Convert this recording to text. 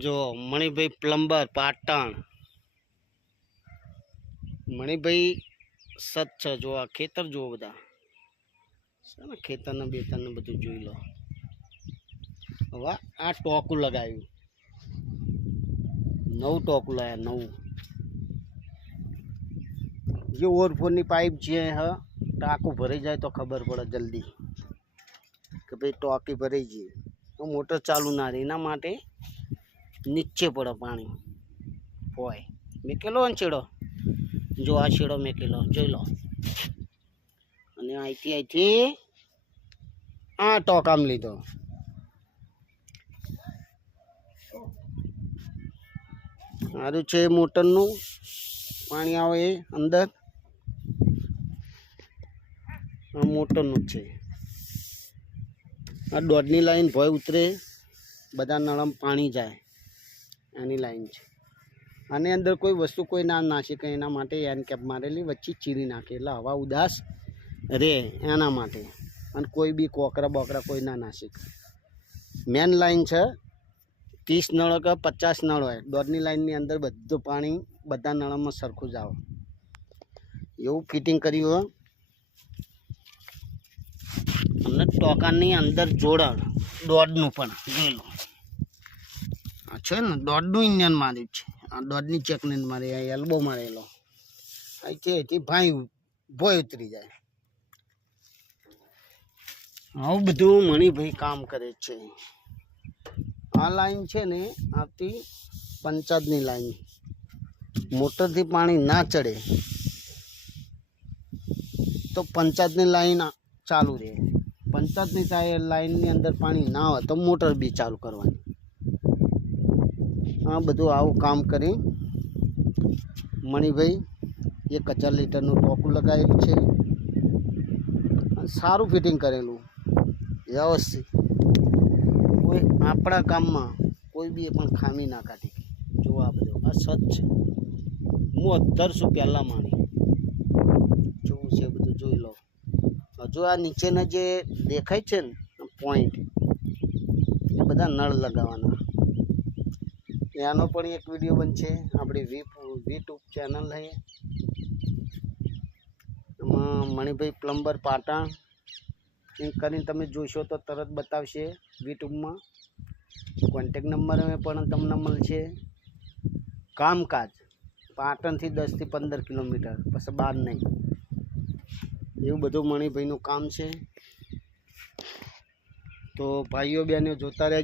જો મણિભાઈ પ્લમ્બર પાટણ મણિભાઈ સચ્ચ જો આ ખેતર જુઓ બધા છે ને ખેતરને બેતરને બધું જોઈ લો। હવે આ ટોકું લગાવ્યું નવું ટોકું લાયા નવું જે ઓવરફ્લોની પાઇપ છે હ ટાંકું ભરાઈ જાય તો ખબર પડે જલ્દી કે ભાઈ ટોકી ભરાઈ ગઈ તો મોટર ચાલુ ના રહે એના માટે નીચે પડે પાણી હોય મેકેલો ને છેડો જો આ છેડો મેકેલો જોઈ લો અને અહીંથી આ ટોકામ લીધો સારું છે મોટરનું પાણી આવે એ અંદર આ મોટરનું જ છે આ દોડની લાઈન ભોય ઉતરે બધા નળમ પાણી જાય આની લાઈન છે આની અંદર કોઈ વસ્તુ કોઈ ના નાખે કે એના માટે એન કેપ મારેલી વચ્ચે ચીરી નાખે એટલે હવા ઉદાસ રે એના માટે અને કોઈ બી કોકરા બોકરા કોઈ ના નાખે મેન લાઈન છે 30 નળ કે 50 નળ હોય દોડની લાઈનની અંદર બધું પાણી બધા નળમાં સરખું જ આવે એવું ફિટિંગ કર્યું અમને ટોકાની અંદર જોડાણ દોડનું પણ જોઈ લો આ છે ને દોડનું ઇન્જન માર્યું છે આ દોડની ચેકની મારી આ એલ્બો મારેલો અહીંથી ભાઈ ભોય ઉતરી જાય આવું બધું મણિભાઈ કામ કરે છે। આ લાઈન છે ને આવતી પંચાયતની લાઈન મોટરથી પાણી ના ચડે તો પંચાયતની લાઈન ચાલુ રહે પંચાયતની લાઈનની અંદર પાણી ના હોય તો મોટર બી ચાલુ કરવાની આ બધું આવું કામ કરી મણિભાઈ 1000 લીટરનું ટોકું લગાવેલું છે સારું ફિટિંગ કરેલું વ્યવસ્થિત કોઈ આપણા કામમાં કોઈ બી પણ ખામી ના કાઢી જો આ બધું આ સ્વચ્છ હું 1800 પહેલાં માણી જોવું છે બધું જોઈ લો હજુ આ નીચેના જે દેખાય છે ને પોઈન્ટ એ બધા નળ લગાવવાના એનો પણ એક વિડીયો બનશે આપણી વીટ્યુબ ચેનલ છે એમાં મણિભાઈ પ્લમ્બર પાટણ ચેક કરીને તમે જોશો તો તરત બતાવશે યુટ્યુબમાં કોન્ટેક નંબર પણ તમને મળશે। કામકાજ પાટણથી 10 થી 15 કિલોમીટર પછી બહાર નહીં એવું બધું મણિભાઈનું કામ છે તો ભાઈઓ બહેનો જોતા રહેજો।